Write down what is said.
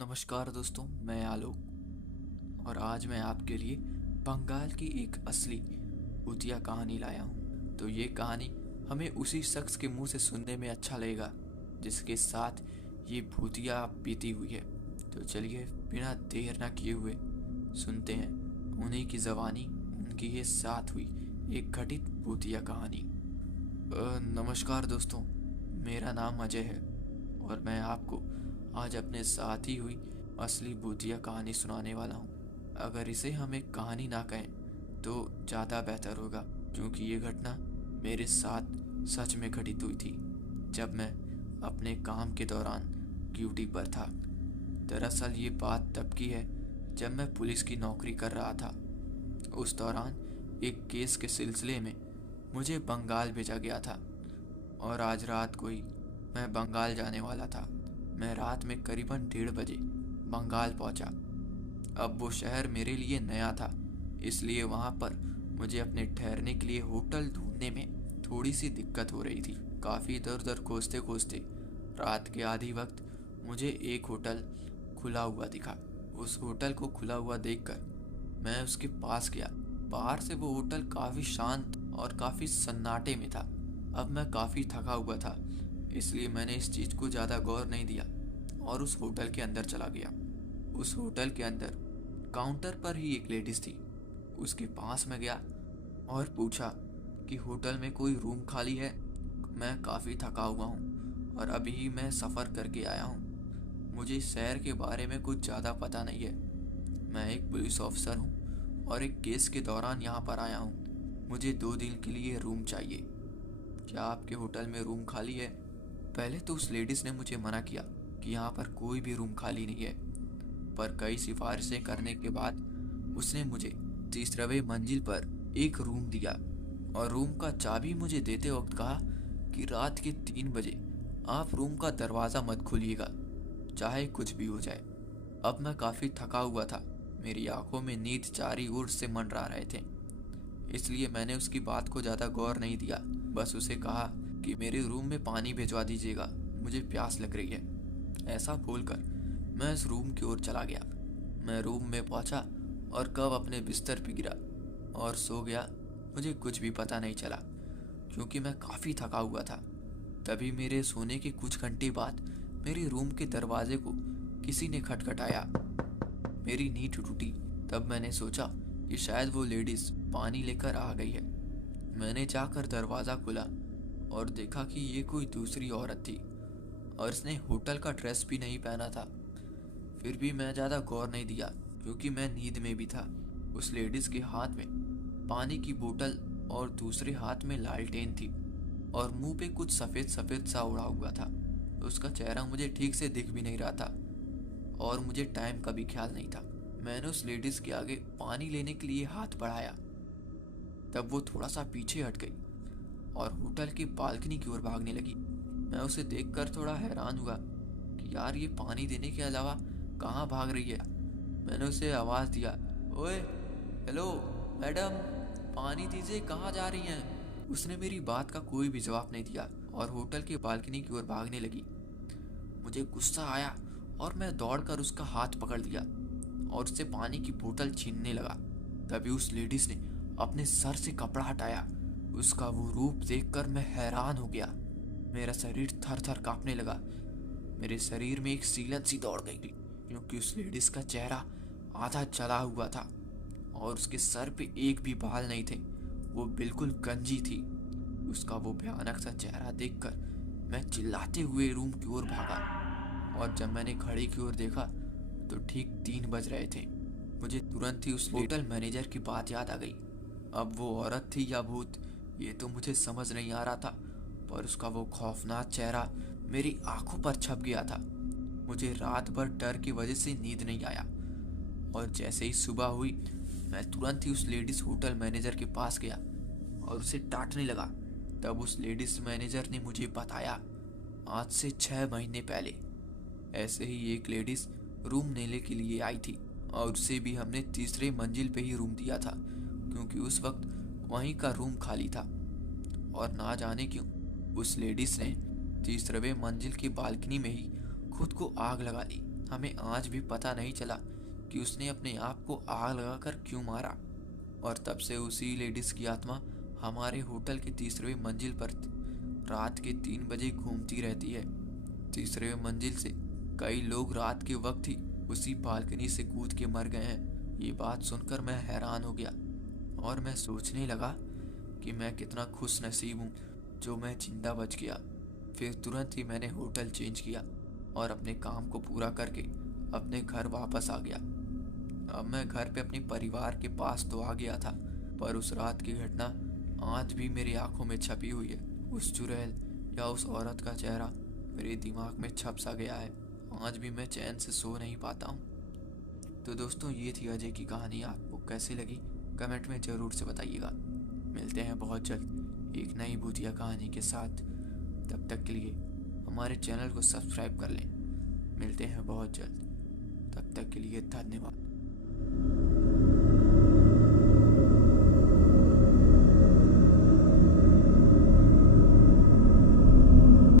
नमस्कार दोस्तों, मैं आलोक और आज मैं आपके लिए बंगाल की एक असली भूतिया कहानी लाया हूँ। तो ये कहानी हमें उसी शख्स के मुंह से सुनने में अच्छा लगेगा जिसके साथ ये भूतिया बीती हुई है। तो चलिए बिना देर ना किए हुए सुनते हैं उन्हीं की ज़बानी उनकी ये साथ हुई एक घटित भूतिया कहानी। नमस्कार दोस्तों, मेरा नाम अजय है और मैं आपको आज अपने साथ ही हुई असली भूतिया कहानी सुनाने वाला हूँ। अगर इसे हम एक कहानी ना कहें तो ज़्यादा बेहतर होगा, क्योंकि ये घटना मेरे साथ सच में घटित हुई थी जब मैं अपने काम के दौरान ड्यूटी पर था। दरअसल ये बात तब की है जब मैं पुलिस की नौकरी कर रहा था। उस दौरान एक केस के सिलसिले में मुझे बंगाल भेजा गया था और आज रात को ही मैं बंगाल जाने वाला था। मैं रात में करीबन 1:30 बजे बंगाल पहुंचा। अब वो शहर मेरे लिए नया था, इसलिए वहां पर मुझे अपने ठहरने के लिए होटल ढूंढने में थोड़ी सी दिक्कत हो रही थी। काफ़ी इधर उधर खोजते खोजते रात के आधी वक्त मुझे एक होटल खुला हुआ दिखा। उस होटल को खुला हुआ देखकर मैं उसके पास गया। बाहर से वो होटल काफ़ी शांत और काफ़ी सन्नाटे में था। अब मैं काफ़ी थका हुआ था, इसलिए मैंने इस चीज़ को ज़्यादा गौर नहीं दिया और उस होटल के अंदर चला गया। उस होटल के अंदर काउंटर पर ही एक लेडीज़ थी। उसके पास में गया और पूछा कि होटल में कोई रूम खाली है। मैं काफ़ी थका हुआ हूँ और अभी ही मैं सफ़र करके आया हूँ। मुझे इस शहर के बारे में कुछ ज़्यादा पता नहीं है। मैं एक पुलिस ऑफिसर हूँ और एक केस के दौरान यहाँ पर आया हूँ। मुझे 2 दिन के लिए रूम चाहिए। क्या आपके होटल में रूम खाली है? पहले तो उस लेडीज़ ने मुझे मना किया कि यहाँ पर कोई भी रूम खाली नहीं है, पर कई सिफारिशें करने के बाद उसने मुझे 30वीं मंजिल पर एक रूम दिया और रूम का चाबी मुझे देते वक्त कहा कि रात के 3 बजे आप रूम का दरवाज़ा मत खोलिएगा, चाहे कुछ भी हो जाए। अब मैं काफ़ी थका हुआ था, मेरी आंखों में नींद चारी ओर से मंडरा रहे थे, इसलिए मैंने उसकी बात को ज़्यादा गौर नहीं दिया। बस उसे कहा कि मेरे रूम में पानी भिजवा दीजिएगा, मुझे प्यास लग रही है। ऐसा बोलकर मैं उस रूम की ओर चला गया। मैं रूम में पहुंचा और कब अपने बिस्तर पर गिरा और सो गया, मुझे कुछ भी पता नहीं चला, क्योंकि मैं काफ़ी थका हुआ था। तभी मेरे सोने के कुछ घंटे बाद मेरे रूम के दरवाजे को किसी ने खटखटाया। मेरी नींद टूटी। तब मैंने सोचा कि शायद वो लेडीज़ पानी लेकर आ गई है। मैंने जाकर दरवाज़ा खोला और देखा कि ये कोई दूसरी औरत थी और इसने होटल का ड्रेस भी नहीं पहना था। फिर भी मैं ज़्यादा गौर नहीं दिया, क्योंकि मैं नींद में भी था। उस लेडीज़ के हाथ में पानी की बोतल और दूसरे हाथ में लालटेन थी और मुंह पे कुछ सफ़ेद सफ़ेद सा उड़ा हुआ था। उसका चेहरा मुझे ठीक से दिख भी नहीं रहा था और मुझे टाइम का भी ख्याल नहीं था। मैंने उस लेडीज़ के आगे पानी लेने के लिए हाथ बढ़ाया, तब वो थोड़ा सा पीछे हट गई और होटल की बालकनी की ओर भागने लगी। मैं उसे देखकर थोड़ा हैरान हुआ कि यार ये पानी देने के अलावा कहाँ भाग रही है। मैंने उसे आवाज़ दिया, ओए हेलो मैडम, पानी दीजिए, कहाँ जा रही हैं? उसने मेरी बात का कोई भी जवाब नहीं दिया और होटल की बालकनी की ओर भागने लगी। मुझे गुस्सा आया और मैं दौड़कर उसका हाथ पकड़ लिया और उससे पानी की बोतल छीनने लगा। तभी उस लेडीज ने अपने सर से कपड़ा हटाया। उसका वो रूप देखकर मैं हैरान हो गया। मेरा शरीर थर थर कांपने लगा। मेरे शरीर में एक सीलन सी दौड़ गई, क्योंकि उस लेडीज का चेहरा आधा जला हुआ था और उसके सर पे एक भी बाल नहीं थे। वो बिल्कुल गंजी थी। उसका वो भयानक सा चेहरा देखकर मैं चिल्लाते हुए रूम की ओर भागा और जब मैंने घड़ी की ओर देखा तो ठीक 3 बज रहे थे। मुझे तुरंत ही उस होटल मैनेजर की बात याद आ गई। अब वो औरत थी या भूत, ये तो मुझे समझ नहीं आ रहा था, पर उसका वो खौफनाक चेहरा मेरी आंखों पर छप गया था। मुझे रात भर डर की वजह से नींद नहीं आया और जैसे ही सुबह हुई मैं तुरंत ही उस लेडीज होटल मैनेजर के पास गया और उसे डांटने लगा। तब उस लेडीज मैनेजर ने मुझे बताया, आज से 6 महीने पहले ऐसे ही एक लेडीज रूम लेने के लिए आई थी और उसे भी हमने 3रे मंजिल पे ही रूम दिया था, क्योंकि उस वक्त वहीं का रूम खाली था। और ना जाने क्यों उस लेडीज ने 3वीं मंजिल की बालकनी में ही खुद को आग लगा ली। हमें आज भी पता नहीं चला कि उसने अपने आप को आग लगाकर क्यों मारा। और तब से उसी लेडीज की आत्मा हमारे होटल की तीसरी मंजिल पर रात के 3 बजे घूमती रहती है। तीसरे मंजिल से कई लोग रात के वक्त ही उसी बालकनी से कूद के मर गए हैं। ये बात सुनकर मैं हैरान हो गया और मैं सोचने लगा कि मैं कितना खुश नसीब हूँ जो मैं जिंदा बच गया। फिर तुरंत ही मैंने होटल चेंज किया और अपने काम को पूरा करके अपने घर वापस आ गया। अब मैं घर पे अपने परिवार के पास तो आ गया था, पर उस रात की घटना आज भी मेरी आंखों में छपी हुई है। उस चुड़ैल या उस औरत का चेहरा मेरे दिमाग में छप सा गया है। आज भी मैं चैन से सो नहीं पाता हूँ। तो दोस्तों, ये थी अजय की कहानी। आपको कैसी लगी कमेंट में ज़रूर से बताइएगा। मिलते हैं बहुत जल्द एक नई भूतिया कहानी के साथ। तब तक के लिए हमारे चैनल को सब्सक्राइब कर लें। मिलते हैं बहुत जल्द। तब तक के लिए धन्यवाद।